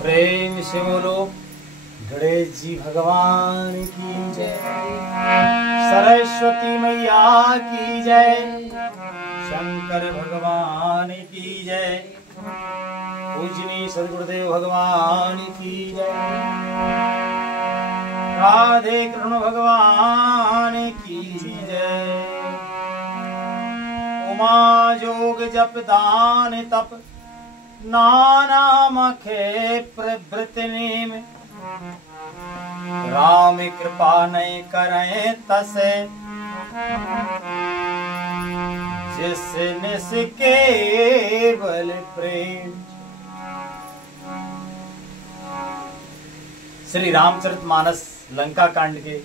प्रेम से बोलो गणेश जी भगवान की जय, सरस्वती मैया की जय, शंकर भगवान की जय, पूजनीय सद्गुरुदेव भगवान की जय, राधे कृष्ण भगवान की जय। उमा जोग जप दान तप नाना मखे प्रवृत नेम, राम कृपा नहीं करें तसे, जिस निस केवल प्रेम। श्री रामचरितमानस लंका कांड के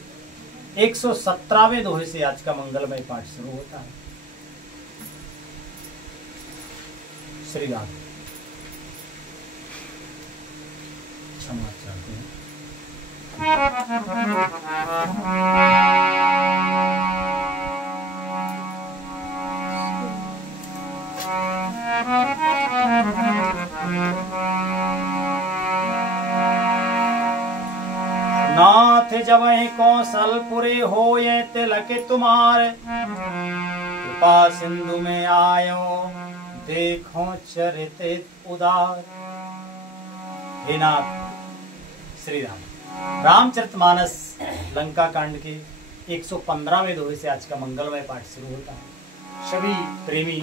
117वें दोहे से आज का मंगलमय पाठ शुरू होता है। श्री राम क्षमा चाहते हैं। नाथ जबहि कौशलपुरे होए तिलक तुम्हारे, कृपा सिंधु में आयो देखो चरित उदार। हे नाथ श्री राम। रामचरितमानस लंका कांड के 115वें दोहे से आज का मंगलमय पाठ शुरू होता है। सभी प्रेमी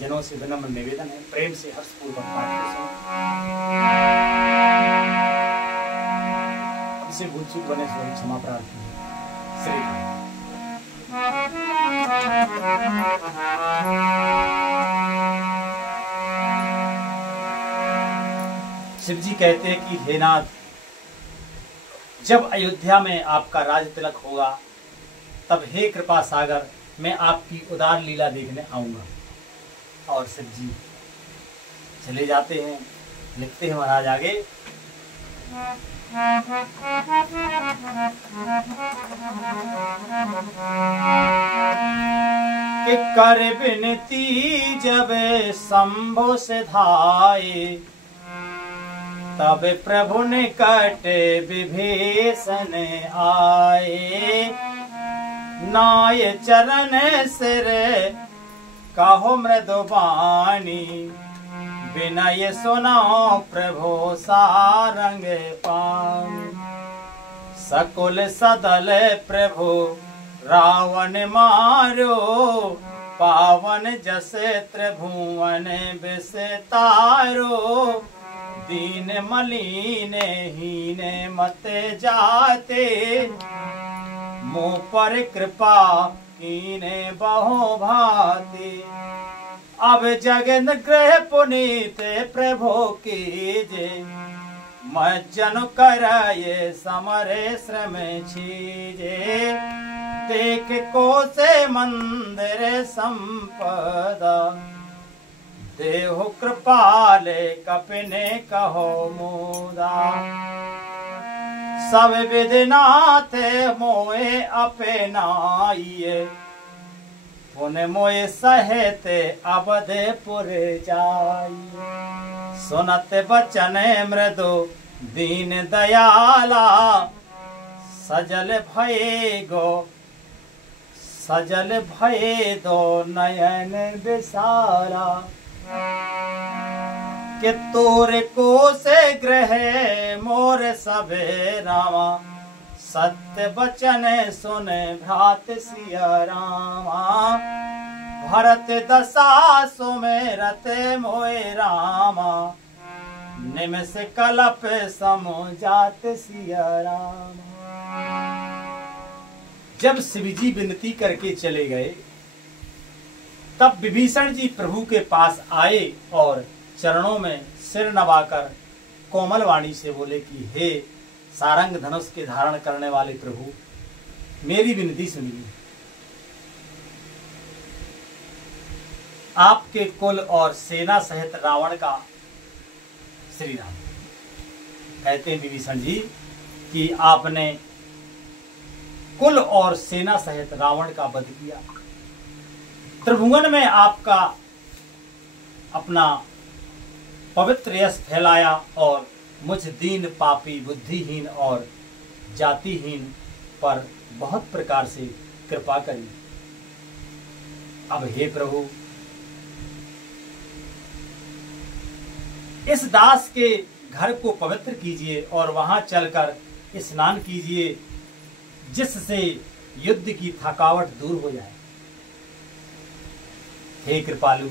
जनों से विनम्र निवेदन है, प्रेम से हर्षपूर्वक पाठ को सुनो। इसे भूल चूक बने स्वयं क्षमा प्रार्थना। श्री राम। शिव जी कहते हैं कि हे नाथ, जब अयोध्या में आपका राज तिलक होगा तब हे कृपा सागर मैं आपकी उदार लीला देखने आऊंगा। और शिव जी चले जाते हैं। लिखते हैं महाराज आगे, कि कर विनती जब शंभो से धाये, तब प्रभु निकट विभीषण आए। नाय चरण सिर कहो मृदुबानी, विनय सुनाओ प्रभु सारंग पानी। सकुल सदल प्रभु रावण मारो, पावन जस त्रिभुवन विस्तारो। दीन मलिन हीन मत जाते, मुँह पर कृपा कीने बहु भाते। अब जगन ग्रह पुनीत प्रभु कीजे, मज्जन कराये समरे श्रम छीजे। देख को से मंदिर संपदा, देहु कृपाले कपिने कहो मुदा। सब विधिनाथ मोए अपनाइए, पुन मोए सहेते अवधपुर जाइए। सुनत बचन मृदु दीन दयाला, सजल भये दो नयन विसारा। कि तोर को से ग्रह मोर सबे रामा, सत्य बचन सुन भ्रात सिया रामा। भरत दशा सुमेरत मोए रामा, निमिष कलप समुजात सिया रामा। जब शिवजी विनती करके चले गए तब विभीषण जी प्रभु के पास आए और चरणों में सिर नवाकर कोमल वाणी से बोले कि हे सारंग धनुष के धारण करने वाले प्रभु, मेरी विनती सुनिए। आपके कुल और सेना सहित रावण का, श्री राम कहते हैं विभीषण जी कि आपने कुल और सेना सहित रावण का वध किया, त्रिभुवन में आपका अपना पवित्र यश फैलाया और मुझ दीन पापी बुद्धिहीन और जातिहीन पर बहुत प्रकार से कृपा करी। अब हे प्रभु, इस दास के घर को पवित्र कीजिए और वहां चलकर स्नान कीजिए, जिससे युद्ध की थकावट दूर हो जाए। हे कृपालु,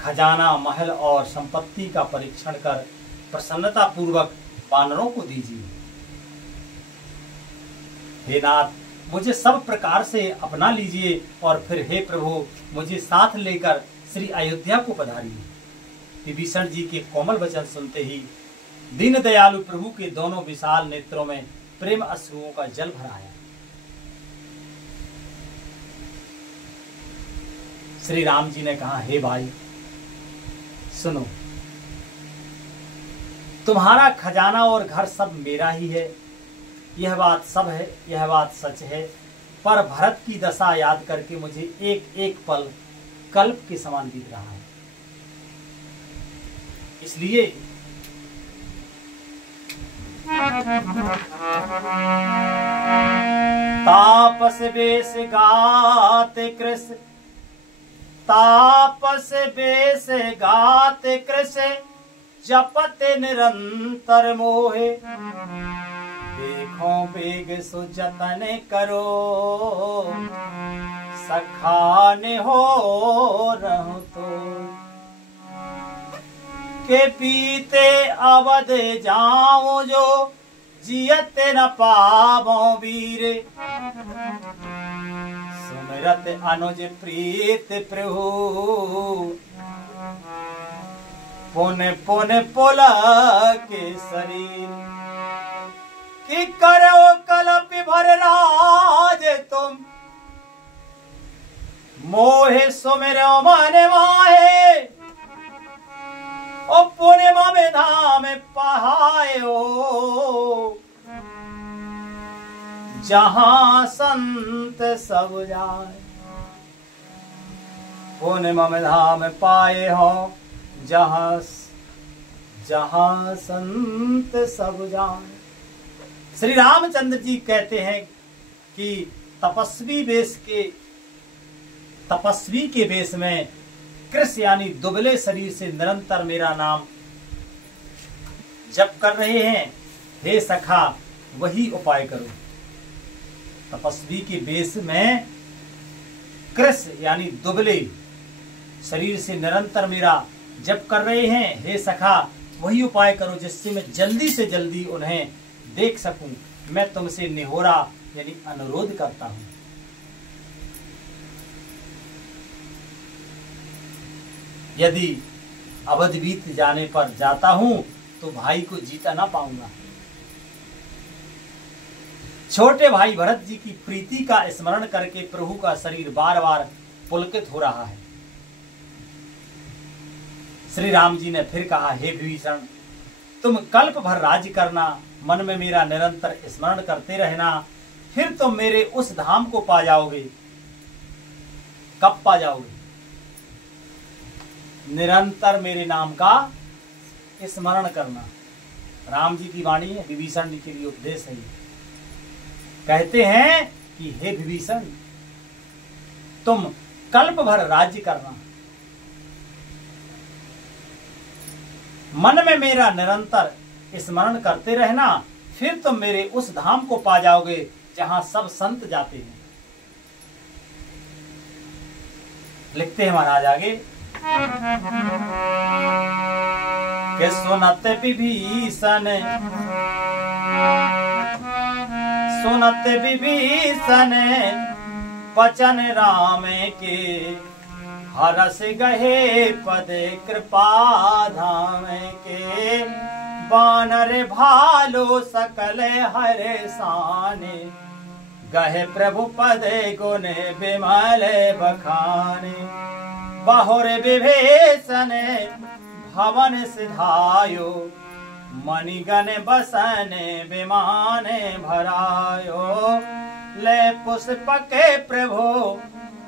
खजाना, महल और संपत्ति का परीक्षण कर प्रसन्नता पूर्वक वानरों को दीजिए। हे नाथ, मुझे सब प्रकार से अपना लीजिए और फिर हे प्रभु, मुझे साथ लेकर श्री अयोध्या को पधारिए। विभीषण जी के कोमल वचन सुनते ही दीन दयालु प्रभु के दोनों विशाल नेत्रों में प्रेम अश्रुओं का जल भर आया। श्री राम जी ने कहा, हे भाई सुनो, तुम्हारा खजाना और घर सब मेरा ही है, यह बात सब है, यह बात सच है। पर भरत की दशा याद करके मुझे एक एक पल कल्प के समान बीत रहा है। इसलिए तापस बेस गाते कृष्ण, तापस बेस गाते कृष्ण, जपते निरंतर मोहे। देखो बेग सुजतन करो, सखाने हो रहूं तो। के पीते अवध जाऊं जो, जियत न पावो वीर। सुमिरत अनुज प्रीत प्रभु, पुन पुन पुल के शरीर। कि करो कलप भर राज तुम, मोहे सुमिरो मन माहे। ओ पुण्य में धाम पहायो, जहां संत सब जाए। पुण्य में धाम पाए हो, जहां जहां संत सब जाए। श्री रामचंद्र जी कहते हैं कि तपस्वी के वेश में कृष्ण यानी दुबले शरीर से निरंतर मेरा नाम जप कर रहे हैं। हे सखा, वही उपाय करो। तपस्वी के वेश में कृष्ण यानी दुबले शरीर से निरंतर मेरा जप कर रहे हैं। हे सखा, वही उपाय करो जिससे मैं जल्दी से जल्दी उन्हें देख सकूं। मैं तुमसे निहोरा यानी अनुरोध करता हूं। यदि अवधि बीत जाने पर जाता हूं तो भाई को जीता ना पाऊंगा। छोटे भाई भरत जी की प्रीति का स्मरण करके प्रभु का शरीर बार बार पुलकित हो रहा है। श्री राम जी ने फिर कहा, हे विभीषण, तुम कल्प भर राज्य करना, मन में मेरा निरंतर स्मरण करते रहना, फिर तुम मेरे उस धाम को पा जाओगे। कब पा जाओगे? निरंतर मेरे नाम का स्मरण करना। राम जी की वाणी है, विभीषण जी के लिए उपदेश है। कहते हैं कि हे विभीषण, तुम कल्प भर राज्य करना, मन में मेरा निरंतर स्मरण करते रहना, फिर तुम मेरे उस धाम को पा जाओगे जहां सब संत जाते हैं। लिखते हैं महाराज आगे कि सुनत विभीषण, सुनत विभीषण वचन राम के, हरस गहे पद कृपा धाम के। बानर भालो सकल हरे साने, गहे प्रभु पद गुण विमल बखाने। बहुर विभीषण भवन सिधायो, मणिगण बसन विमान भरायो। ले पुष्प के प्रभु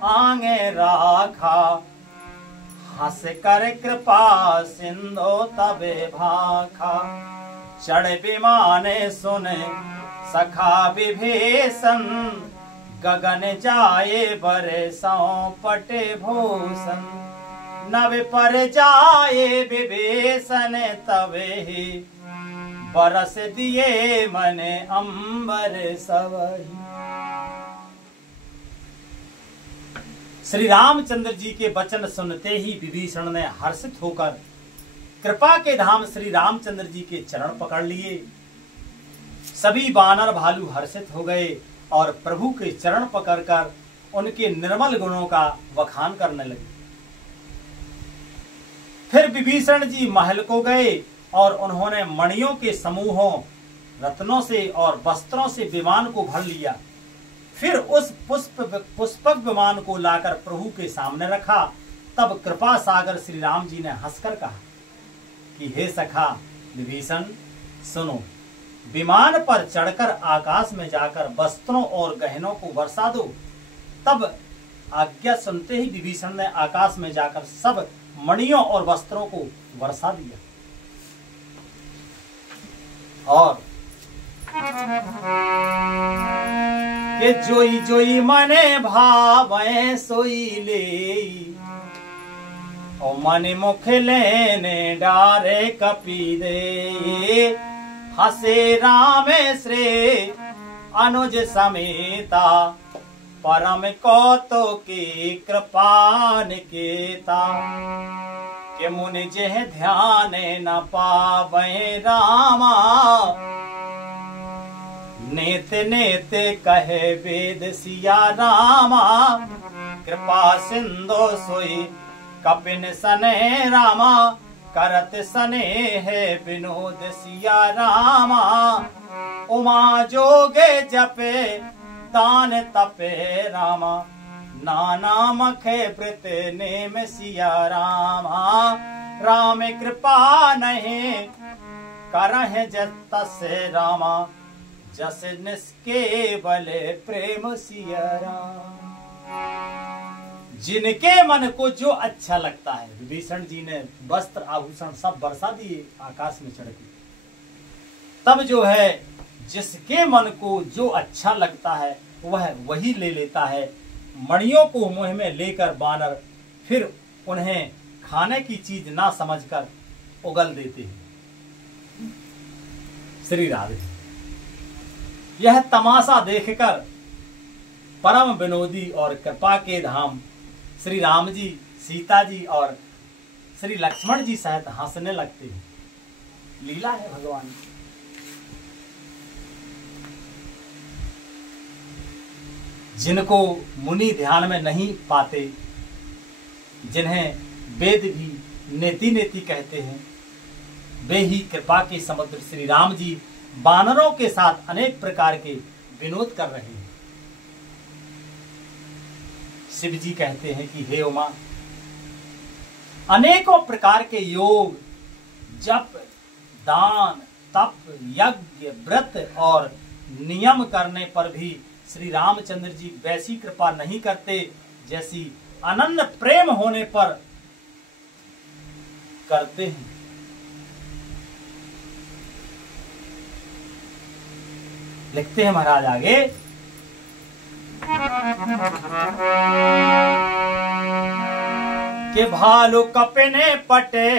आंगे राखा, हंस कर कृपा सिंधु तबे भाखा। चढ़ विमाने सुने सखा विभीषण, गगन जाए बरसों पटे भूषण। नभ पर जाए विभीषण तबे ही, बरस दिए मन अंबर सबही। श्री रामचंद्र जी के वचन सुनते ही विभीषण ने हर्षित होकर कृपा के धाम श्री रामचंद्र जी के चरण पकड़ लिए। सभी वानर भालू हर्षित हो गए और प्रभु के चरण पकड़कर उनके निर्मल गुणों का वखान करने लगे। फिर विभीषण जी महल को गए और उन्होंने मणियों के समूहों, रत्नों से और वस्त्रों से विमान को भर लिया। फिर उस पुष्पक विमान को लाकर प्रभु के सामने रखा। तब कृपा सागर श्री राम जी ने हंसकर कहा कि हे सखा विभीषण, सुनो, विमान पर चढ़कर आकाश में जाकर वस्त्रों और गहनों को बरसा दो। तब आज्ञा सुनते ही विभीषण ने आकाश में जाकर सब मणियों और वस्त्रों को बरसा दिया। और के जोई जोई मने भावे सोई ले, ओ मन मुख लेने डारे कपी दे। हसे राम श्री अनुज समेता, परम कौतुकी कृपान केता। के मुनि जेह ध्यान न पावे रामा, नेत नेत कहे वेद सिया रामा। कृपा सिंधु सोई कपिन सने रामा, करत सने है विनोद सिया रामा। उमा जोगे जपे दान तपे रामा, नाना मखे व्रत नेम सिया रामा। राम कृपा नहीं करह जस रामा, जस निष्के बले प्रेम सिया राम। जिनके मन को जो अच्छा लगता है, विभीषण जी ने वस्त्र आभूषण सब बरसा दिए आकाश में चढ़ के। तब जो है जिसके मन को जो अच्छा लगता है वह वही ले लेता है। मणियों को मुंह में लेकर बानर फिर उन्हें खाने की चीज ना समझकर उगल देते हैं। श्री राधे। यह तमाशा देखकर परम विनोदी और कृपा के धाम श्री राम जी, सीता जी और श्री लक्ष्मण जी सहित हंसने लगते हैं। लीला है भगवान की। जिनको मुनि ध्यान में नहीं पाते, जिन्हें वेद भी नेति नेति कहते हैं, वे ही कृपा के समुद्र श्री राम जी वानरों के साथ अनेक प्रकार के विनोद कर रहे हैं। शिव जी कहते हैं कि हे उमा, अनेकों प्रकार के योग, जप, दान, तप, यज्ञ, व्रत और नियम करने पर भी श्री रामचंद्र जी वैसी कृपा नहीं करते जैसी अनन्य प्रेम होने पर करते हैं। लिखते हैं महाराज आगे, के भालू कपने पटे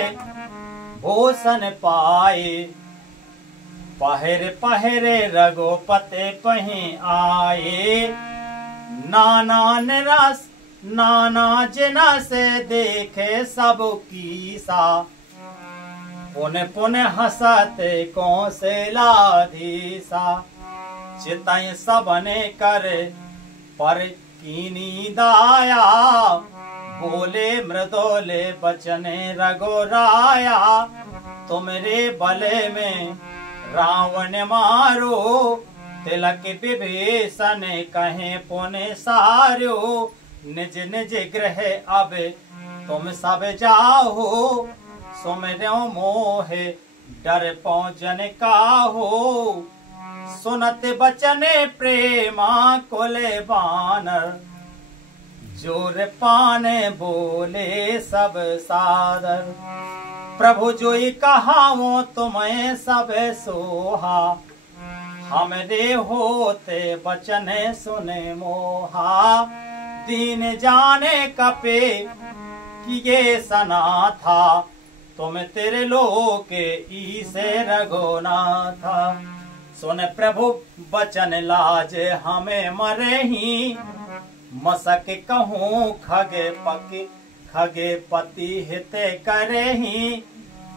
भूषण पाए, पहरे पहरे रघुपते पही आए। नाना निराश नाना जना से देखे सब कीसा, पुन पुन हंसते कौन से लाधीसा। चितय सबने कर पर कीनी दाया, बोले मृदोले बचने रघुराया। तुमरे बले में रावण मारो, तिलक विभीषण कहे पुने सारो। निज निज गृह अब तुम सब जाहो, सुमिरो मोहे डर पहुँचन काहो। सुनत बचने प्रेमा कुले बानर, जोर पाने बोले सब सादर। प्रभु जोई कहावो तुम्हें सब सोहा, हमरे होते बचन सुने मोहा। दीन जाने कपे कि ये सना था, तुम तेरे लोके ईसे रघोना था। सुन प्रभु बचन लाज हमें मरे ही, मसक कहूँ खगे पति हित करे ही।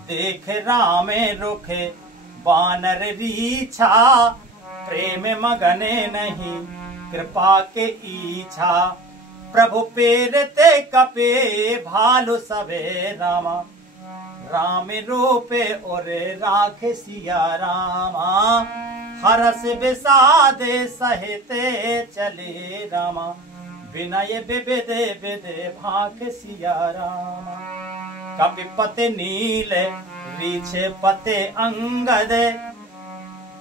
देख रामे रुखे बानर रीछा, प्रेम मगने नहीं कृपा के इच्छा। प्रभु पेरते कपे भालु सबे रामा, राम रूपे और राखे सिया रामा। हरस विषादे सहिते चले रामा, विनय विविदे विदे भाखे सिया रामा। कपिपति नील रीछे पते अंगद,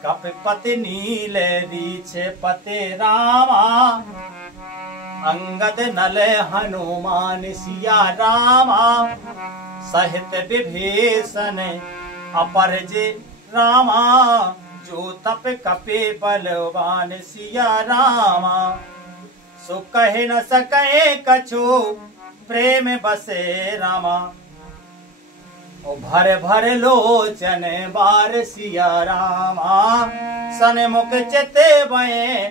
कपिपति नील रीछे पते रामा। अंगद नल हनुमान सिया रामा, सहित विभीषण अपरज रामा। जो तप कपे बलवान सिया रामा, सो कहे न सके कछु प्रेम बसे रामा। ओ भर भर लोचन बार सिया रामा, सन्मुख चिते बये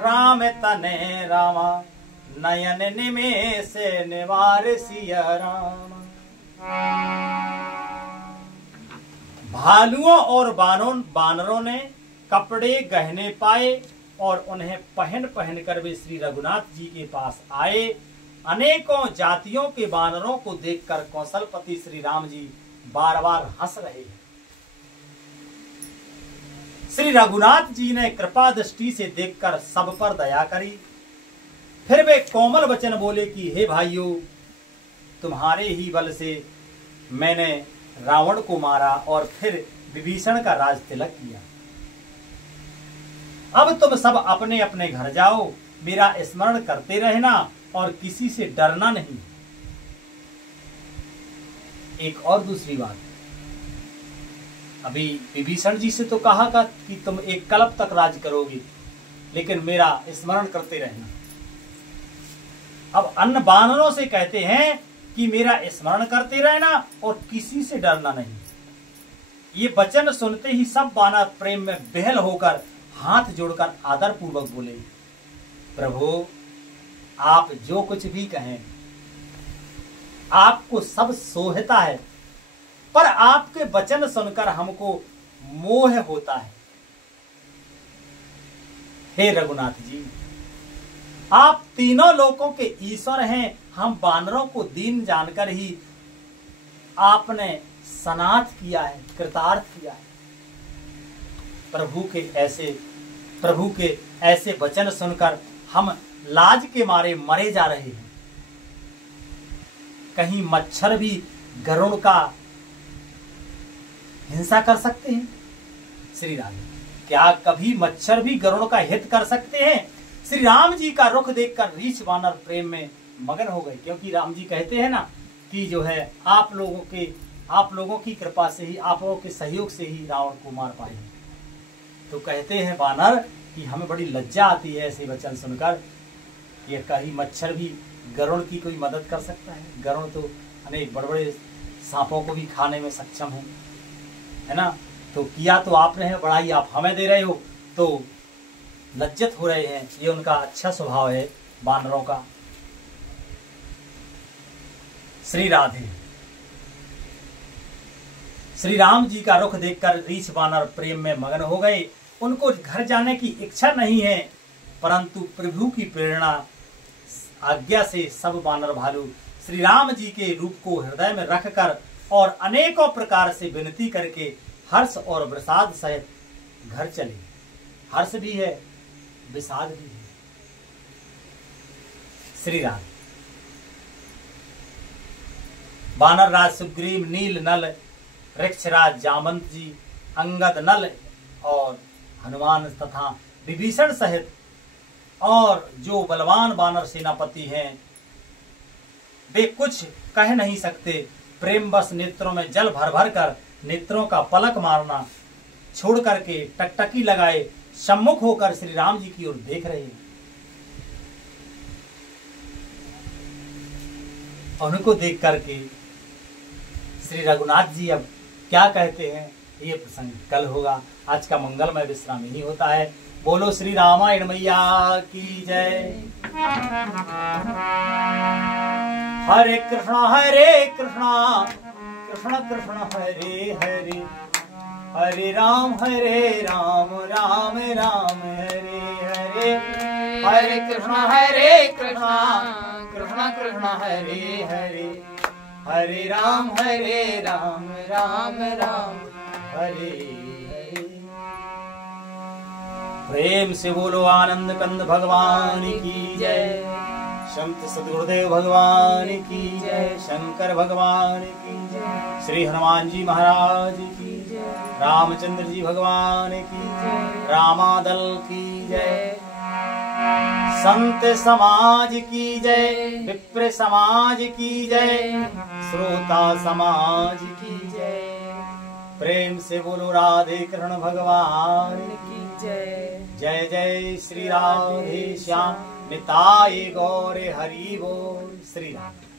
राम तने रामा। नयन निमेष निवार सिया रामा। भालुओं और बानरों ने कपड़े गहने पाए और उन्हें पहन पहन कर वे श्री रघुनाथ जी के पास आए। अनेकों जातियों के बानरों को देखकर कौशलपति श्री राम जी बार बार हंस रहे। श्री रघुनाथ जी ने कृपा दृष्टि से देखकर सब पर दया करी। फिर वे कोमल वचन बोले कि हे भाइयों, तुम्हारे ही बल से मैंने रावण को मारा और फिर विभीषण का राज तिलक किया। अब तुम सब अपने अपने घर जाओ, मेरा स्मरण करते रहना और किसी से डरना नहीं। एक और दूसरी बात, अभी विभीषण जी से तो कहा था कि तुम एक कल्प तक राज करोगे, लेकिन मेरा स्मरण करते रहना। अब अन्य बानरों से कहते हैं कि मेरा स्मरण करते रहना और किसी से डरना नहीं। ये वचन सुनते ही सब बानर प्रेम में बेहल होकर हाथ जोड़कर आदर पूर्वक बोले, प्रभु आप जो कुछ भी कहें, आपको सब सोहता है, पर आपके वचन सुनकर हमको मोह होता है। हे रघुनाथ जी, आप तीनों लोकों के ईश्वर हैं। हम बानरों को दीन जानकर ही आपने सनाथ किया है, कृतार्थ किया है। प्रभु के ऐसे वचन सुनकर हम लाज के मारे मरे जा रहे हैं। कहीं मच्छर भी गरुड़ का हिंसा कर सकते हैं? श्री राम, क्या कभी मच्छर भी गरुड़ का हित कर सकते हैं? श्री राम जी का रुख देखकर रीछ बानर प्रेम में मगन हो गए, क्योंकि राम जी कहते हैं ना कि जो है आप लोगों की कृपा से ही, आप लोगों के सहयोग से ही रावण को मार पाए। तो कहते हैं बानर कि हमें बड़ी लज्जा आती है ऐसे वचन सुनकर। ये कहीं मच्छर भी गरुड़ की कोई मदद कर सकता है? गरुड़ तो अनेक बड़े बड़े सांपों को भी खाने में सक्षम है ना। तो किया तो आपने है, बड़ाई आप हमें दे रहे हो, तो लज्जित हो रहे हैं। ये उनका अच्छा स्वभाव है बानरों का। श्री राधे। श्री राम जी का रुख देखकर रीछ बानर प्रेम में मगन हो गए। उनको घर जाने की इच्छा नहीं है, परंतु प्रभु की प्रेरणा आज्ञा से सब बानर भालू श्री राम जी के रूप को हृदय में रखकर और अनेकों प्रकार से विनती करके हर्ष और विषाद सहित घर चले। हर्ष भी है, विषाद भी है। श्री राम। बानर राज सुग्रीव, नील नल, वृक्षराज जामंत जी, अंगद नल और हनुमान तथा विभीषण सहित और जो बलवान वानर सेनापति हैं वे कुछ कह नहीं सकते। प्रेमवश नेत्रों में जल भर भर कर नेत्रों का पलक मारना छोड़ करके टकटकी लगाए सम्मुख होकर श्री राम जी की ओर देख रहे हैं। उनको देख करके श्री रघुनाथ जी अब क्या कहते हैं ये प्रसंग कल होगा। आज का मंगलमय विश्राम यही होता है। बोलो श्री रामायण मैया की जय। हरे कृष्णा कृष्ण कृष्ण हरे हरे, हरे राम राम राम हरे हरे। हरे कृष्ण कृष्ण कृष्ण हरे हरे, हरे राम राम राम हरे हरे। प्रेम से बोलो आनंद कंद भगवान की जय, संत सद्गुरुदेव भगवान की जय, शंकर भगवान की जय, श्री हनुमान जी महाराज की जय, रामचंद्र जी भगवान की जय, रामादल की जय, संत समाज की जय, विप्र समाज की जय, श्रोता समाज की जय। प्रेम से बोलो राधे कृष्ण भगवान की जय। जय जय श्री राधे श्याम निताय गौर हरि बोल। श्री राम।